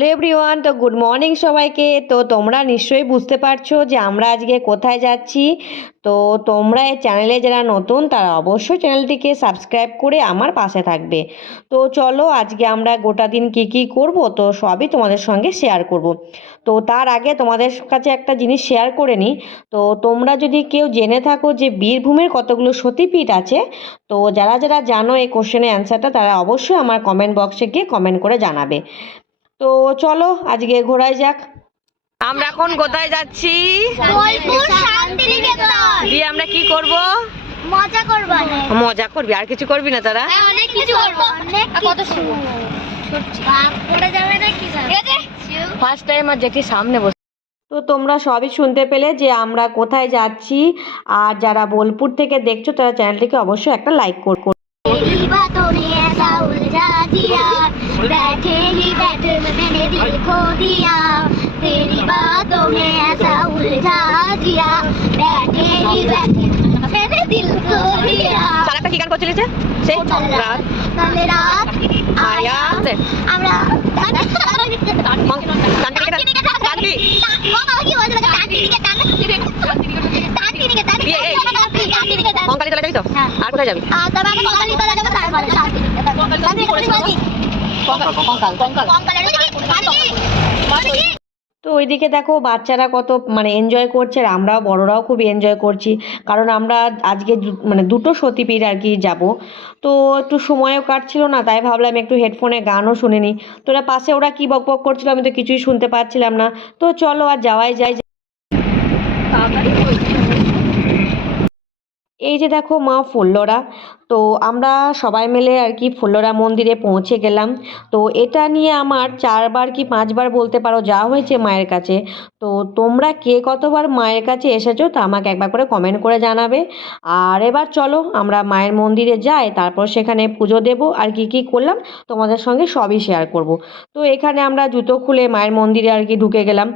Hello everyone, তো good morning সবাইকে। তো তোমরা নিশ্চয়ই বুঝতে পারছো যে আমরা আজকে কোথায় যাচ্ছি। তো তোমরা এই চ্যানেলে যারা নতুন তারা অবশ্যই চ্যানেলটিকে সাবস্ক্রাইব করে আমার পাশে থাকবে। তো চলো আজকে আমরা গোটা দিন কী করব তো সবই তোমাদের সঙ্গে শেয়ার করব। তো তার আগে তোমাদের কাছে একটা জিনিস শেয়ার করে নিই। তো তোমরা যদি কেউ জেনে থাকো যে বীরভূমের কতগুলো সতীপীঠ আছে, তো যারা যারা জানো এই কোশ্চেনের অ্যান্সারটা তারা অবশ্যই আমার কমেন্ট বক্সে গিয়ে কমেন্ট করে জানাবে। তো চলো আজকে ঘোরায় যাক। আমরা এখন কোথায় যাচ্ছি? বোলপুর শান্তিনিকেতন। দিয়ে আমরা কি করব? মজা করব। মজা করবি? আর কিছু করবি না তোরা? অনেক কিছু করব। অনেক কত পড়ে যাবে না কি ঠিক আছে? ফার্স্ট টাইম আর দেখি সামনে বসে। তো তোমরা সবই শুনতে পেলে যে আমরা কোথায় যাচ্ছি। আর যারা বোলপুর থেকে দেখছো তারা চ্যানেলটিকে অবশ্যই একটা লাইক করো। तेरी बातों ने ऐसा उलझा दिया, बैठे ही बैठे मैंने दिल खो दिया। तेरी बातों में ऐसा उलझा दिया, बैठे ही बैठे मैंने दिल खो दिया। সারাটা কি গান করছিলিস? সেই রাত কালে রাত আয়া আমরা কঙ্কালি তলা যাবি তো? আর কোথায় যাবি? তো ওইদিকে দেখো বাচ্চারা কত এনজয় করছে, আর আমরাও বড়রাও খুব এনজয় করছি। কারণ আমরা আজকে দুটো সতীপীঠ আর কি যাব। তো একটু সময়ও কাটছিল না, তাই ভাবলাম একটু হেডফোনে গানও শুনে নিই। তো ওরা পাশে ওরা কী বক বক করছিল আমি তো কিছুই শুনতে পাচ্ছিলাম না। তো চলো আর যাওয়াই যায়। এই যে দেখো মা ফুল্লরা। তো আমরা সবাই মিলে আর কি ফুল্লরা মন্দিরে পৌঁছে গেলাম। তো এটা নিয়ে আমার 4বার কি 5বার বলতে পারো যাওয়া হয়েছে মায়ের কাছে। তো তোমরা কে কতবার মায়ের কাছে এসেছো তা আমাকে একবার করে কমেন্ট করে জানাবে। আর এবার চলো আমরা মায়ের মন্দিরে যাই, তারপর সেখানে পুজো দেব আর কি করলাম তোমাদের সঙ্গে সবই শেয়ার করব। তো এখানে আমরা জুতো খুলে মায়ের মন্দিরে আর কি ঢুকে গেলাম।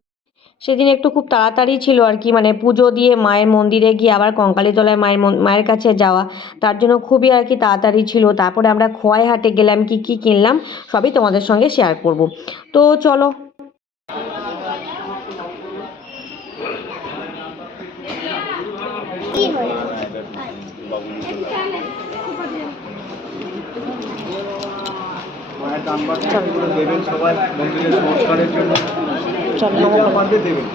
সেদিন একটু খুব তাড়াতাড়ি ছিল আর কি, পুজো দিয়ে মায়ের মন্দিরে গিয়ে আবার কঙ্কালীতলায় মায়ের কাছে যাওয়া, তার জন্য খুবই আর কি তাড়াতাড়ি ছিল। তারপরে আমরা খোয়াই হাটে গেলাম, কি কিনলাম সবই তোমাদের সঙ্গে শেয়ার করব। তো চলো। মায়ের দান বাক্স দেবেন সবাই মন্দিরের সংস্কারের জন্য। দেবেন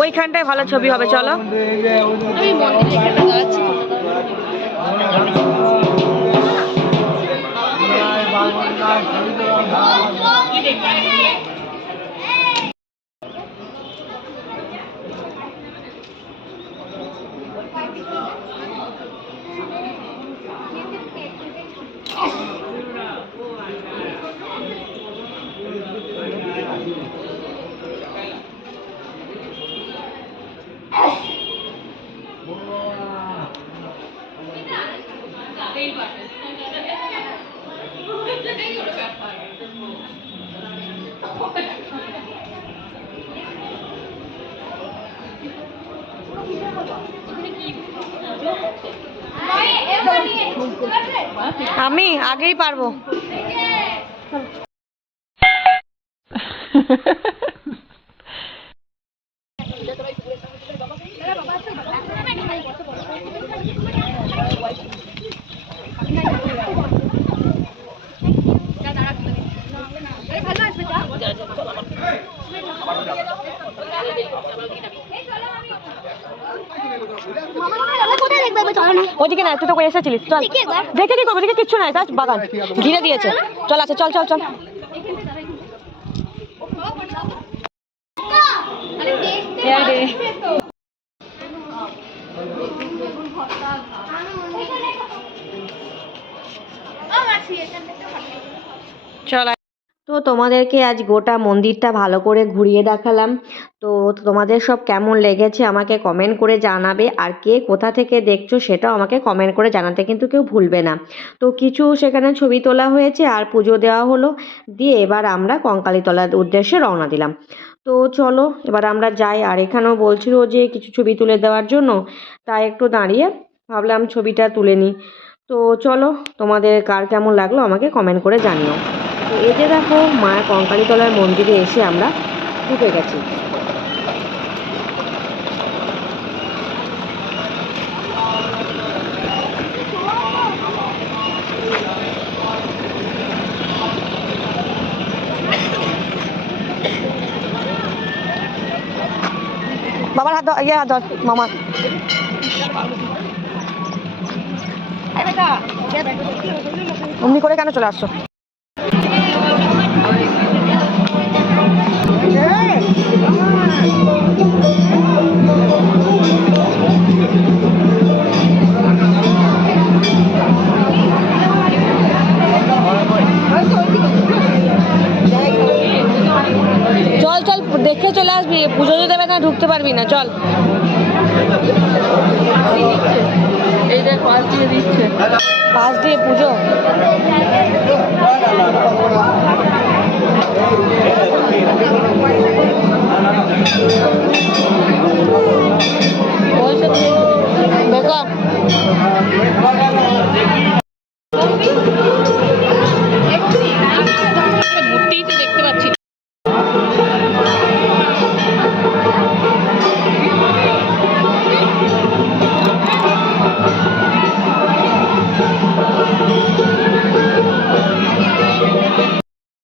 ওইখানটায় ভালো ছবি হবে, চলো। আমি আগেই পারবো। ওদিকে না, তুই তো করে এসেছিলিস। চল দেখে কি করবো, ওদিকে কিচ্ছু নাই, তার বাগান ঘিরে দিয়েছে। চল আছে, চল চল চল। চল। তো তোমাদেরকে আজ গোটা মন্দিরটা ভালো করে ঘুরিয়ে দেখালাম। তো তোমাদের সব কেমন লেগেছে আমাকে কমেন্ট করে জানাবে, আর কে কোথা থেকে দেখছো সেটাও আমাকে কমেন্ট করে জানাতে কিন্তু কেউ ভুলবে না। তো কিছু সেখানে ছবি তোলা হয়েছে আর পুজো দেওয়া হলো, দিয়ে এবার আমরা কঙ্কালীতলার উদ্দেশ্যে রওনা দিলাম। তো চলো এবার আমরা যাই। আর এখানেও বলছিল যে কিছু ছবি তুলে দেওয়ার জন্য, তাই একটু দাঁড়িয়ে ভাবলাম ছবিটা তুলে নিই। তো চলো, তোমাদের কার কেমন লাগলো আমাকে কমেন্ট করে জানিও। তো এই যে দেখো, মায়ের কঙ্কালীতলার মন্দিরে এসে আমরা ঢুকে গেছি। বাবার হাত ধর, হাত ধর মামার। অমনি করে কেন চলে আসছো? চল চল, দেখে চলে আসবি, পুজো তো দেবে না, ঢুকতে পারবি না, চল। এই দেখ পাশ দিয়ে দিচ্ছে, পাশ দিয়ে পুজো। দেখো মূর্তিই তো দেখতে পাচ্ছি।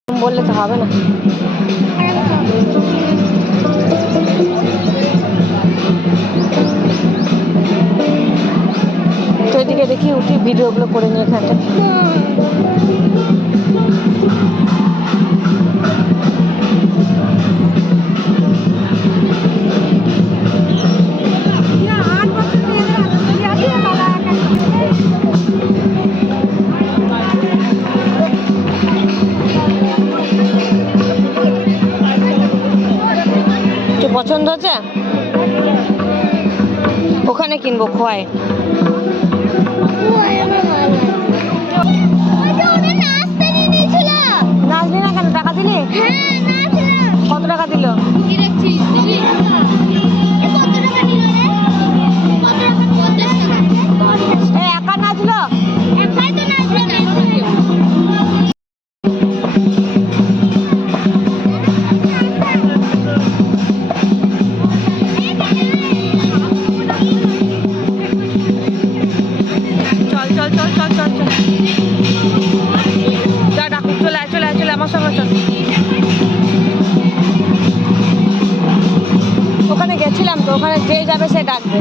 বললে তো হবে না। তো এদিকে দেখি উঠি, ভিডিওগুলো করে নিয়ে এখানটা। পছন্দ হচ্ছে? ওখানে কিনবো খোয়ায়। নাচলি না কেন? টাকা দিলি? কত টাকা দিল? একা নাচলো? ওখানে গেছিলাম তো, ওখানে যে যাবে সে ডাকবে।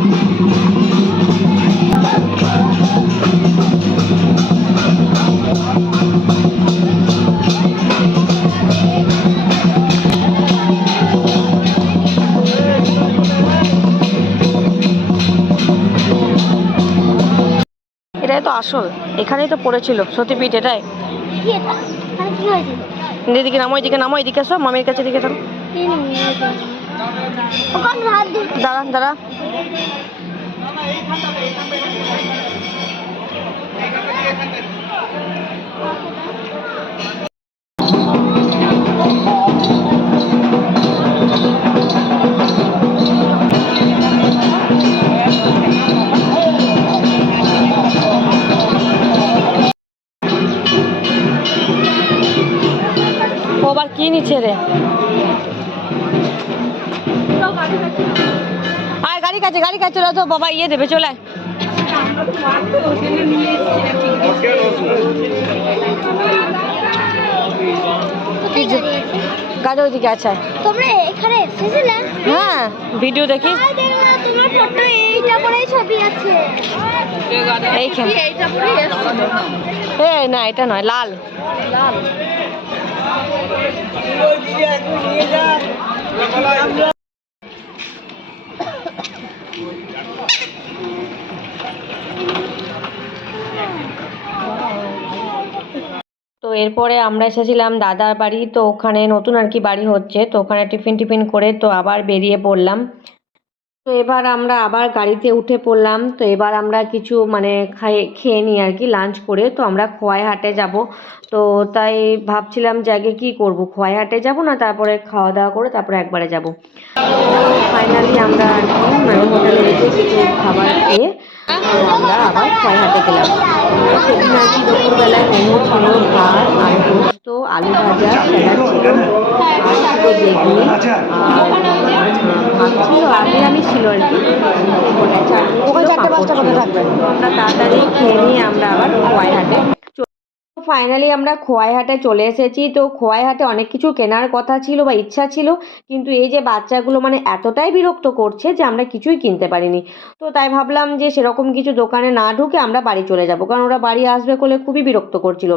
এটাই তো আসল, এখানেই তো পড়েছিল সতীপীঠ, এটাই। এদিকে নামো, এদিকে নামো, এদিকে এসো, মামির কাছে দিকে থাকো। দাঁড়া দাঁড়া। ও আবার কি নিচ্ছে রে? আর গাড়ি কাছে, গাড়ি কাছে চলে তো, বাবা ইয়ে দেবে, চলে আয়। গাড়ি ওইদিকে আছে। তোমরা এখানে এসেছিলে? হ্যাঁ, ভিডিও দেখি। তোমার ফটো এইটা পরেই ছবি আছে। এইখানে এইটা পরেই আছে। এ না, এটা নয়, লাল লাল। তো এরপরে আমরা এসেছিলাম দাদার বাড়ি, তো ওখানে নতুন আর কি বাড়ি হচ্ছে, তো ওখানে টিফিন করে তো আবার বেরিয়ে পড়লাম। তো এবার আমরা আবার গাড়িতে উঠে পড়লাম। তো এবার আমরা কিছু মানে খেয়ে নিই আর কি, লাঞ্চ করে তো আমরা খোয়াইহাটে যাব। তো তাই ভাবছিলাম যে আগে কী করবো, খোয়াইহাটে যাব না তারপরে খাওয়া দাওয়া করে তারপরে একবারে যাব। ফাইনালি আমরা আর কি মানে হোটেলে এসে কিছু খাবার খেয়ে তো আমরা আবার খোয়াইহাটে গেলাম। তো সেদিন আর কি দুপুরবেলায় মেনু ছিল ভাত, আলু পোস্ত, আলু ভাজা, স্যালাড ছিল, আর ছিল বেগুনি, আর ভাত ছিল, আর নিরামিষ ছিল আর কি, চাটনি ছিল, পাঁপড় ছিল। তো আমরা তাড়াতাড়ি খেয়ে নিয়ে আমরা আবার খোয়াইহাটে ফাইনালি আমরা খোয়াইহাটে চলে এসেছি। তো খোয়াইহাটে অনেক কিছু কেনার কথা ছিল বা ইচ্ছা ছিল, কিন্তু এই যে বাচ্চাগুলো মানে এতটাই বিরক্ত করছে যে আমরা কিছুই কিনতে পারিনি। তো তাই ভাবলাম যে সেরকম কিছু দোকানে না ঢুকে আমরা বাড়ি চলে যাব, কারণ ওরা বাড়ি আসবে বলে খুবই বিরক্ত করছিল।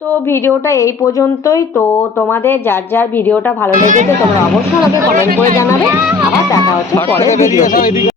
তো ভিডিওটা এই পর্যন্তই। তো তোমাদের যার যার ভিডিওটা ভালো লেগেছে তোমরা অবশ্যই আমাকে কমেন্ট করে জানাবে। আবার দেখা হচ্ছে পরের ভিডিওতে।